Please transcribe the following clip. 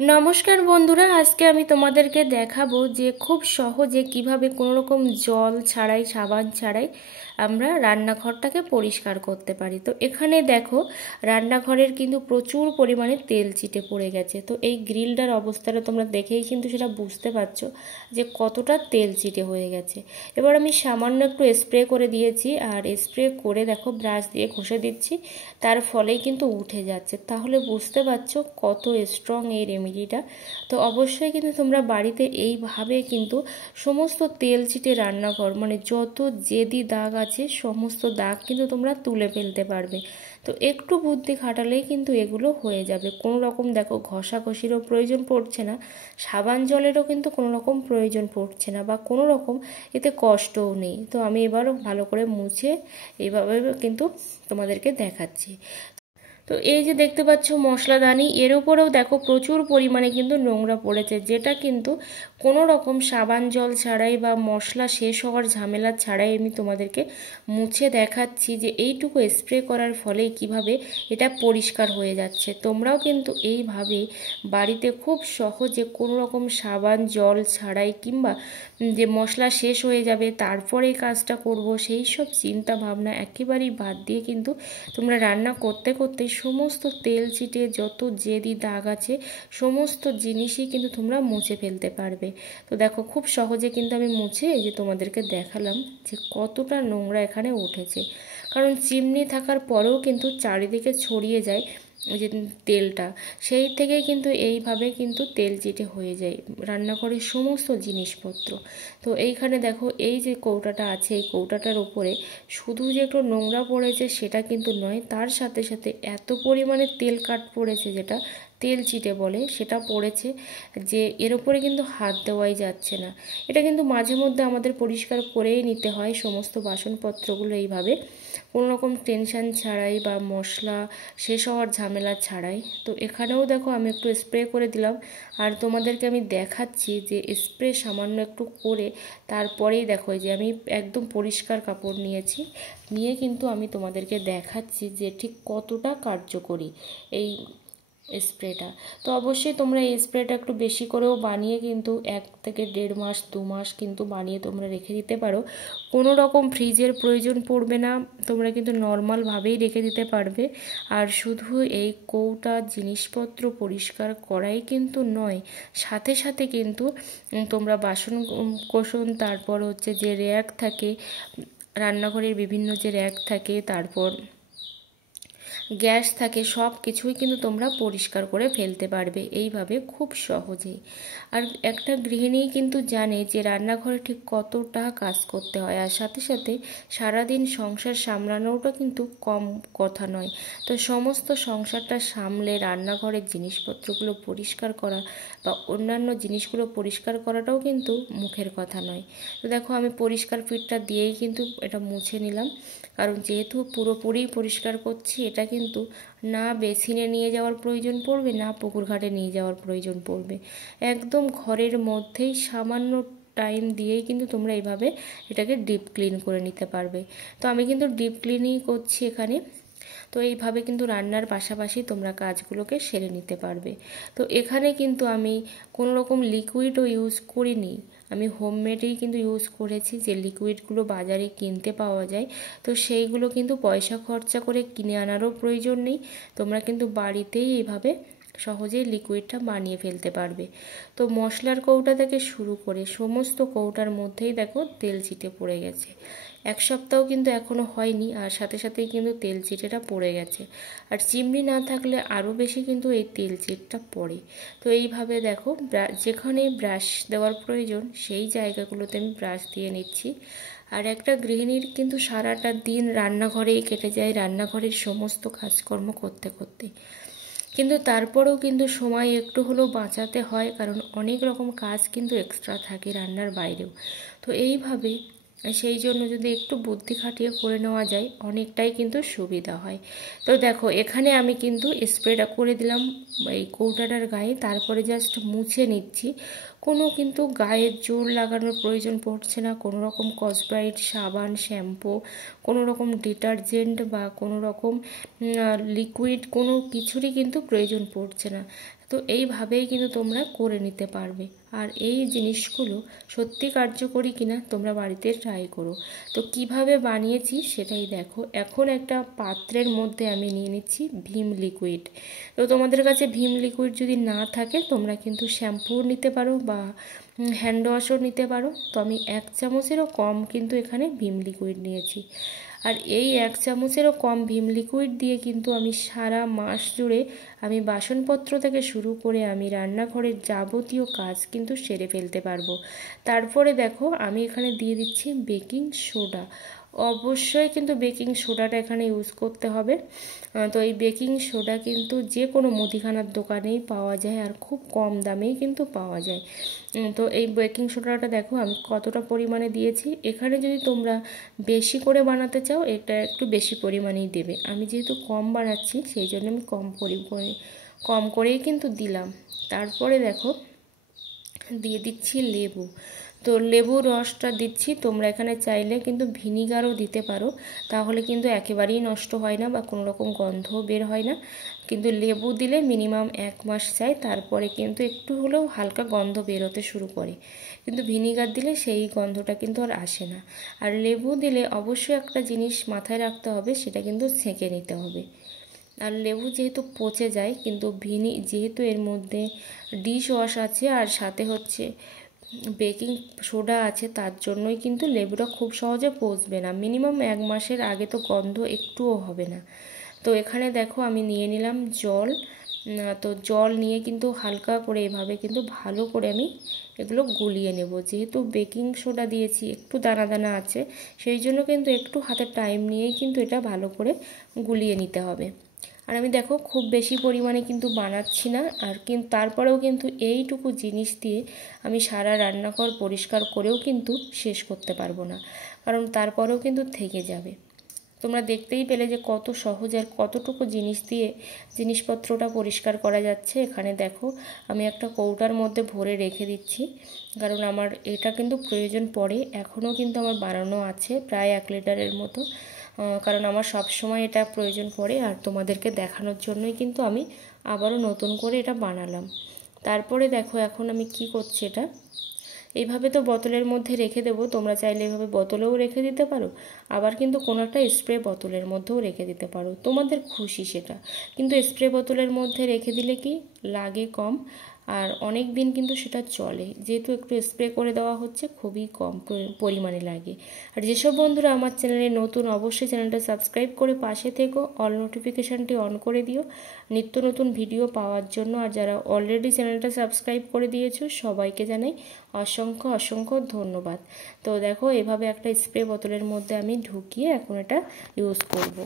নমস্কার বন্ধুরা, আজকে আমি তোমাদেরকে দেখাবো যে খুব সহজে কিভাবে কোনো রকম জল ছাড়াই, সাবান ছাড়াই আমরা রান্নাঘরটাকে পরিষ্কার করতে পারি। তো এখানে দেখো, রান্নাঘরের কিন্তু প্রচুর পরিমাণে তেল চিটে পড়ে গেছে। তো এই গ্রিলটার অবস্থাটা তোমরা দেখেই কিন্তু সেটা বুঝতে পারছো যে কতটা তেল চিটে হয়ে গেছে। এবার আমি সামান্য একটু স্প্রে করে দিয়েছি, আর স্প্রে করে দেখো ব্রাশ দিয়ে ঘষে দিচ্ছি, তার ফলেই কিন্তু উঠে যাচ্ছে। তাহলে বুঝতে পারছো কত স্ট্রং এই রেমেডিটা। তো অবশ্যই কিন্তু তোমরা বাড়িতে এইভাবে কিন্তু সমস্ত তেল চিটে রান্নাঘর, মানে যত জেদি দাগ আছে সমস্ত দাগ কিন্তু তোমরা তুলে ফেলতে পারবে। তো একটু বুদ্ধি খাটালেই কিন্তু এগুলো হয়ে যাবে। কোনো রকম দেখো ঘষাঘষিরও প্রয়োজন পড়ছে না, সাবান জলেরও কিন্তু কোনো রকম প্রয়োজন পড়ছে না, বা কোনো রকম এতে কষ্টও নেই। তো আমি এবারও ভালো করে মুছে এইভাবে কিন্তু তোমাদেরকে দেখাচ্ছি। তো এই যে দেখতে পাচ্ছ মশলাদানি, এর উপরেও দেখো প্রচুর পরিমাণে কিন্তু নোংরা পড়েছে, যেটা কিন্তু কোনো রকম সাবান জল ছাড়াই বা মশলা শেষ হওয়ার ঝামেলা ছাড়াই আমি তোমাদেরকে মুছে দেখাচ্ছি যে এইটুকু স্প্রে করার ফলে কিভাবে এটা পরিষ্কার হয়ে যাচ্ছে। তোমরাও কিন্তু এইভাবে বাড়িতে খুব সহজে কোনো রকম সাবান জল ছাড়াই, কিংবা যে মশলা শেষ হয়ে যাবে তারপরে এই কাজটা করব, সেই সব চিন্তা ভাবনা একেবারেই বাদ দিয়ে কিন্তু তোমরা রান্না করতে করতে সমস্ত তেল চিটে যত জেদি দাগ আছে সমস্ত জিনিসই কিন্তু তোমরা মুছে ফেলতে পারবে। তো দেখো খুব সহজে কিন্তু আমি মুছে এই যে তোমাদেরকে দেখালাম যে কতটা নোংরা এখানে উঠেছে। কারণ চিমনি থাকার পরেও কিন্তু চারিদিকে ছড়িয়ে যায় ওই যে তেলটা, সেই থেকেই কিন্তু এইভাবে কিন্তু তেল চিটে হয়ে যায় রান্নাঘরের সমস্ত জিনিসপত্র। তো এইখানে দেখো এই যে কৌটাটা আছে, এই কৌটাটার উপরে শুধু যে একটু নোংরা পড়েছে সেটা কিন্তু নয়, তার সাথে সাথে এত পরিমাণে তেল কাট পড়েছে, যেটা তেল চিটে বলে, সেটা পড়েছে যে এর উপরে কিন্তু হাত দেওয়াই যাচ্ছে না। এটা কিন্তু মাঝে মধ্যে আমাদের পরিষ্কার করেই নিতে হয় সমস্ত বাসনপত্রগুলো এইভাবে, কোনো রকম টেনশন ছাড়াই বা মশলা শেষ হওয়ার ঝামেলা ছাড়াই। তো এখানেও দেখো আমি একটু স্প্রে করে দিলাম, আর তোমাদেরকে আমি দেখাচ্ছি যে স্প্রে সামান্য একটু করে তারপরেই দেখো যে আমি একদম পরিষ্কার কাপড় নিয়েছি, নিয়ে কিন্তু আমি তোমাদেরকে দেখাচ্ছি যে ঠিক কতটা কার্যকরী এই স্প্রেটা। তো অবশ্যই তোমরা এই স্প্রেটা একটু বেশি করেও বানিয়ে কিন্তু 1 থেকে 1.5 মাস 2 মাস কিন্তু বানিয়ে তোমরা রেখে দিতে পারো। কোনো রকম ফ্রিজের প্রয়োজন পড়বে না, তোমরা কিন্তু নর্মালভাবেই রেখে দিতে পারবে। আর শুধু এই কৌটা জিনিসপত্র পরিষ্কার করাই কিন্তু নয়, সাথে সাথে কিন্তু তোমরা বাসন কোসন, তারপর হচ্ছে যে র্যাক থাকে, রান্নাঘরের বিভিন্ন যে র্যাক থাকে, তারপর গ্যাস থাকে, সব কিছুই কিন্তু তোমরা পরিষ্কার করে ফেলতে পারবে এইভাবে খুব সহজেই। আর একটা গৃহিণী কিন্তু জানে যে রান্নাঘরে ঠিক কতটা কাজ করতে হয়, আর সাথে সাথে সারাদিন সংসার সামলানোটা কিন্তু কম কথা নয়। তো সমস্ত সংসারটা সামলে রান্নাঘরের জিনিসপত্রগুলো পরিষ্কার করা বা অন্যান্য জিনিসগুলো পরিষ্কার করাটাও কিন্তু মুখের কথা নয়। তো দেখো আমি পরিষ্কার ফিটটা দিয়েই কিন্তু এটা মুছে নিলাম, কারণ যেহেতু পুরোপুরি পরিষ্কার করছি, এটা কিন্তু না বেসিনে নিয়ে যাওয়ার প্রয়োজন পড়বে, না পুকুর ঘাটে নিয়ে যাওয়ার প্রয়োজন পড়বে। একদম ঘরের মধ্যেই সামান্য টাইম দিয়েই কিন্তু তোমরা এইভাবে এটাকে ডিপ ক্লিন করে নিতে পারবে। তো আমি কিন্তু ডিপ ক্লিনই করছি এখানে। তো এইভাবে কিন্তু রান্নার পাশাপাশি তোমরা কাজগুলোকে সেরে নিতে পারবে। তো এখানে কিন্তু আমি কোনো রকম লিকুইডও ইউজ করিনি, আমি হোমমেডেই কিন্তু ইউজ করেছি। যে লিকুইডগুলো বাজারে কিনতে পাওয়া যায়, তো সেইগুলো কিন্তু পয়সা খরচা করে কিনে আনারও প্রয়োজন নেই, তোমরা কিন্তু বাড়িতেই এইভাবে সহজেই লিকুইডটা বানিয়ে ফেলতে পারবে। তো মশলার কৌটা থেকে শুরু করে সমস্ত কৌটার মধ্যেই দেখো তেল ছিটে পড়ে গেছে। 1 সপ্তাহ কিন্তু এখনও হয়নি, আর সাথে সাথেই কিন্তু তেল চিটেটা পড়ে গেছে। আর চিমনি না থাকলে আরও বেশি কিন্তু এই তেল চিটটা পড়ে। তো এইভাবে দেখো যেখানে ব্রাশ দেওয়ার প্রয়োজন সেই জায়গাগুলোতে আমি ব্রাশ দিয়ে নিচ্ছি। আর একটা গৃহিণীর কিন্তু সারাটা দিন রান্নাঘরেই কেটে যায়, রান্নাঘরের সমস্ত কাজকর্ম করতে করতে, কিন্তু তারপরেও কিন্তু সময় একটু হলেও বাঁচাতে হয়, কারণ অনেক রকম কাজ কিন্তু এক্সট্রা থাকে রান্নার বাইরেও। তো এইভাবে সেই জন্য যদি একটু বুদ্ধি খাটিয়ে করে নেওয়া যায় অনেকটাই কিন্তু সুবিধা হয়। তো দেখো এখানে আমি কিন্তু স্প্রেটা করে দিলাম এই কৌটাটার গায়ে, তারপরে জাস্ট মুছে নিচ্ছি। কোনো কিন্তু গায়ে জোর লাগানোর প্রয়োজন পড়ছে না, কোনো রকম স্কচব্রাইট, সাবান, শ্যাম্পু, কোনো রকম ডিটারজেন্ট বা কোনো রকম লিকুইড কোনো কিছুরই কিন্তু প্রয়োজন পড়ছে না। তো এইভাবেই কিন্তু তোমরা করে নিতে পারবে। আর এই জিনিসগুলো সত্যি কার্যকরী কিনা তোমরা বাড়িতে ট্রাই করো। তো কিভাবে বানিয়েছি সেটাই দেখো। এখন একটা পাত্রের মধ্যে আমি নিয়ে নিচ্ছি ভিম লিকুইড। তো তোমাদের কাছে ভিম লিকুইড যদি না থাকে তোমরা কিন্তু শ্যাম্পুও নিতে পারো বা হ্যান্ড ওয়াশও নিতে পারো। তো আমি 1 চামচেরও কম কিন্তু এখানে ভিম লিকুইড নিয়েছি। আর এই 1 চামচেরও কম ভিম লিকুইড দিয়ে কিন্তু আমি সারা মাস জুড়ে আমি বাসনপত্র থেকে শুরু করে আমি রান্নাঘরের যাবতীয় কাজ কিন্তু সেরে ফেলতে পারবো। তারপরে দেখো আমি এখানে দিয়ে দিচ্ছি বেকিং সোডা। অবশ্যই কিন্তু বেকিং সোডাটা এখানে ইউজ করতে হবে। তো এই বেকিং সোডা কিন্তু যে কোনো মুদিখানার দোকানেই পাওয়া যায় আর খুব কম দামেই কিন্তু পাওয়া যায়। তো এই বেকিং সোডাটা দেখো আমি কতটা পরিমাণে দিয়েছি। এখানে যদি তোমরা বেশি করে বানাতে চাও এটা একটু বেশি পরিমাণেই দেবে। আমি যেহেতু কম বানাচ্ছি সেই জন্য আমি কম করেই কিন্তু দিলাম। তারপরে দেখো দিয়ে দিচ্ছি লেবু। তো লেবুর রসটা দিচ্ছি। তোমরা এখানে চাইলে কিন্তু ভিনিগারও দিতে পারো, তাহলে কিন্তু একেবারেই নষ্ট হয় না বা কোনো রকম গন্ধ বের হয় না। কিন্তু লেবু দিলে মিনিমাম 1 মাস যায়, তারপরে কিন্তু একটু হলেও হালকা গন্ধ বেরোতে শুরু করে। কিন্তু ভিনিগার দিলে সেই গন্ধটা কিন্তু আর আসে না। আর লেবু দিলে অবশ্যই একটা জিনিস মাথায় রাখতে হবে, সেটা কিন্তু ছেঁকে নিতে হবে। আর লেবু যেহেতু পচে যায়, কিন্তু যেহেতু এর মধ্যে ডিশ ওয়াশ আছে আর সাথে হচ্ছে বেকিং সোডা আছে, তার জন্যই কিন্তু লেবুটা খুব সহজে পচবে না। মিনিমাম 1 মাসের আগে তো গন্ধ একটুও হবে না। তো এখানে দেখো আমি নিয়ে নিলাম জল। তো জল নিয়ে কিন্তু হালকা করে এভাবে কিন্তু ভালো করে আমি এগুলো গুলিয়ে নেব। যেহেতু বেকিং সোডা দিয়েছি একটু দানা দানা আছে, সেই জন্য কিন্তু একটু হাতে টাইম নিয়েই কিন্তু এটা ভালো করে গুলিয়ে নিতে হবে। আর আমি দেখো খুব বেশি পরিমাণে কিন্তু বানাচ্ছি না। আর তারপরেও কিন্তু এইটুকু জিনিস দিয়ে আমি সারা রান্নাঘর পরিষ্কার করেও কিন্তু শেষ করতে পারবো না, কারণ তারপরেও কিন্তু থেকে যাবে। তোমরা দেখতেই পেলে যে কত সহজ আর কতটুকু জিনিস দিয়ে জিনিসপত্রটা পরিষ্কার করা যাচ্ছে। এখানে দেখো আমি একটা কৌটার মধ্যে ভরে রেখে দিচ্ছি, কারণ আমার এটা কিন্তু প্রয়োজন পড়ে। এখনও কিন্তু আমার বানানো আছে প্রায় 1 লিটারের মতো, কারণ আমার সব সময় এটা প্রয়োজন পড়ে। আর তোমাদেরকে দেখানোর জন্যই কিন্তু আমি আবারও নতুন করে এটা বানালাম। তারপরে দেখো এখন আমি কি করছি, এটা এইভাবে তো বোতলের মধ্যে রেখে দেবো। তোমরা চাইলে এইভাবে বোতলেও রেখে দিতে পারো, আবার কিন্তু কোনো একটা স্প্রে বোতলের মধ্যেও রেখে দিতে পারো, তোমাদের খুশি সেটা। কিন্তু স্প্রে বোতলের মধ্যে রেখে দিলে কি লাগে কম, আর অনেক দিন কিন্তু সেটা চলে। যেহেতু একটু স্প্রে করে দেওয়া হচ্ছে, খুবই কম পরিমাণে লাগে। আর যেসব বন্ধুরা আমার চ্যানেলে নতুন, অবশ্যই চ্যানেলটা সাবস্ক্রাইব করে পাশে থেকো, অল নোটিফিকেশানটি অন করে দিও নিত্য নতুন ভিডিও পাওয়ার জন্য। আর যারা অলরেডি চ্যানেলটা সাবস্ক্রাইব করে দিয়েছো সবাইকে জানাই অসংখ্য অসংখ্য ধন্যবাদ। তো দেখো এভাবে একটা স্প্রে বোতলের মধ্যে আমি ঢুকিয়ে এখন এটা ইউজ করব।